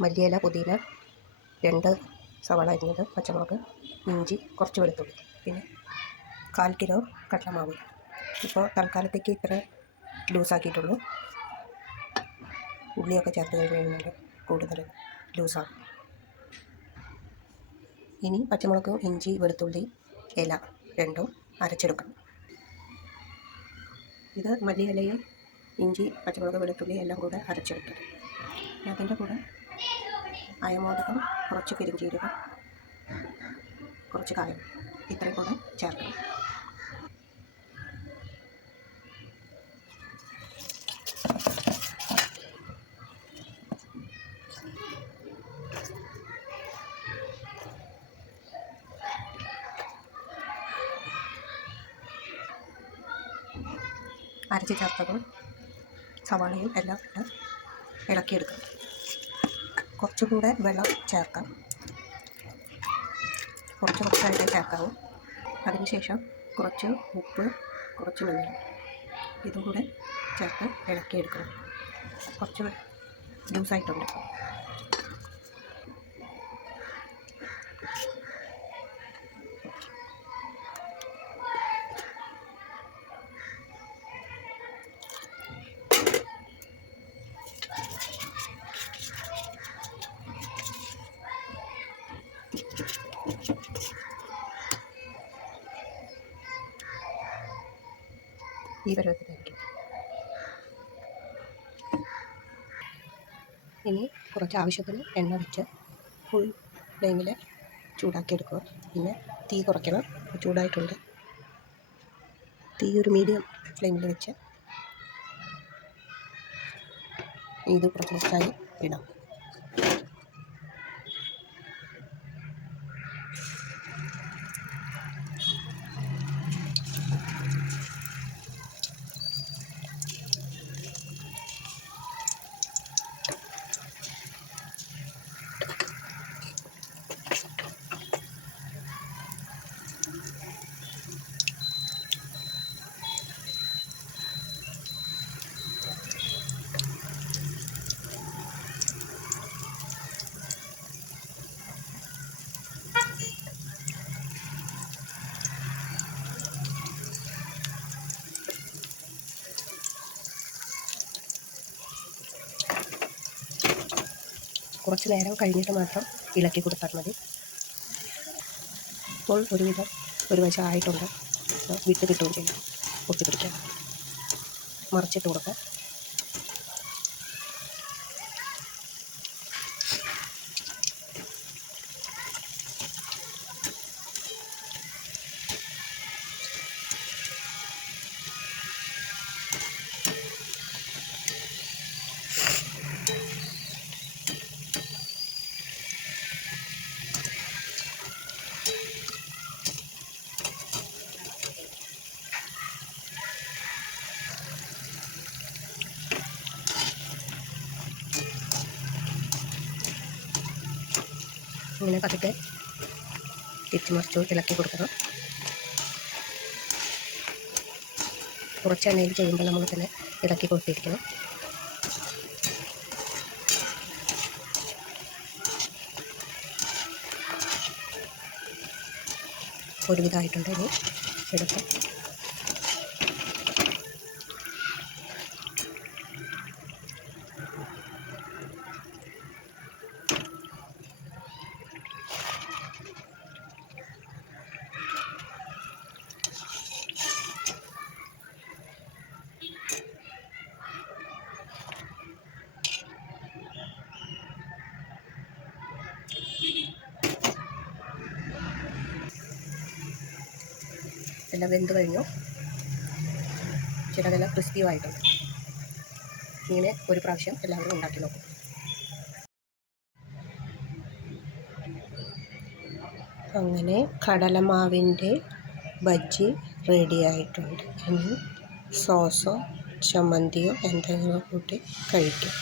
മല്ലിയില, പുതിന, 2 സവാള അരിഞ്ഞത്, പച്ചമുളക്, ഇഞ്ചി, കുറച്ച് വെളുത്തുള്ളി, പിന്നെ 1/4 കിലോ കടലമാവ്. ഇപ്പോൾ തൽക്കാലത്തേക്ക് ഇത്ര ലൂസാക്കിയിട്ടുള്ളൂ. ഉള്ളിയൊക്കെ ചേർത്ത് കഴിഞ്ഞാൽ കൂടുതൽ ലൂസാണ്. ഇനി പച്ചമുളക്, ഇഞ്ചി, വെളുത്തുള്ളി, ഇല രണ്ടും അരച്ചെടുക്കണം. ഇത് മല്ലിയിലയും ഇഞ്ചി, പച്ചമുളക്, വെളുത്തുള്ളി എല്ലാം കൂടെ അരച്ചെടുത്തത്. അതിൻ്റെ കൂടെ അയമോദകം, കുറച്ച് പെരുംജീരകം, കുറച്ച് കായം ഇത്രയും കൂടെ ചേർക്കണം. അരച്ച് ചേർത്തതും സവാളയും എല്ലാം ഇട്ട് ഇളക്കിയെടുക്കാം. കുറച്ചുകൂടെ വെള്ളം ചേർക്കാം. കുറച്ചായിട്ട് ചേർക്കാവും. അതിനുശേഷം കുറച്ച് ഉപ്പ്, കുറച്ച് വെള്ളം ഇതും കൂടെ ചേർത്ത് ഇളക്കിയെടുക്കണം. കുറച്ച് ലൂസായിട്ടുണ്ട്. ഈ പരുവത്തിലായിരിക്കും. ഇനി കുറച്ച് ആവശ്യത്തിന് എണ്ണ വെച്ച് ഫുൾ ഫ്ലെയിമിൽ ചൂടാക്കിയെടുക്കുക. പിന്നെ തീ കുറയ്ക്കണം. ചൂടായിട്ടുണ്ട്. തീ ഒരു മീഡിയം ഫ്ലെയിമിൽ വെച്ച് ഇത് കുറച്ചായി ഇടാം. കുറച്ച് നേരം കഴിഞ്ഞിട്ട് മാത്രം ഇളക്കി കൊടുത്താൽ മതി. ഇപ്പോൾ ഒരുവിധം ഒരു വശം ആയിട്ടുണ്ട്. വിട്ട് കിട്ടുകയും ചെയ്യും. പൊട്ടിപ്പിടിക്കാം. മറിച്ചിട്ട് കൊടുക്കാം. ഇങ്ങനെ പതുക്കെ തിരിച്ച് മറിച്ചു ഇളക്കി കൊടുക്കണം. കുറച്ച് എണ്ണയിൽ ചെയ്യുമ്പോൾ നമ്മൾ തന്നെ ഇളക്കി കൊടുത്തിരിക്കണം. ഒരുവിധമായിട്ടുണ്ട്. ഇനി എടുക്കാം. എല്ലാം വെന്ത് കഴിഞ്ഞു. ചിലതെല്ലാം ക്രിസ്പിയുമായിട്ടുണ്ട്. ഇങ്ങനെ ഒരു പ്രാവശ്യം എല്ലാവരും ഉണ്ടാക്കി നോക്കും. അങ്ങനെ കടലമാവിൻ്റെ ബജ്ജി റെഡി ആയിട്ടുണ്ട്. ഇനി സോസോ ചമ്മന്തിയോ എന്തെങ്കിലും കൂട്ടി കഴിക്കാം.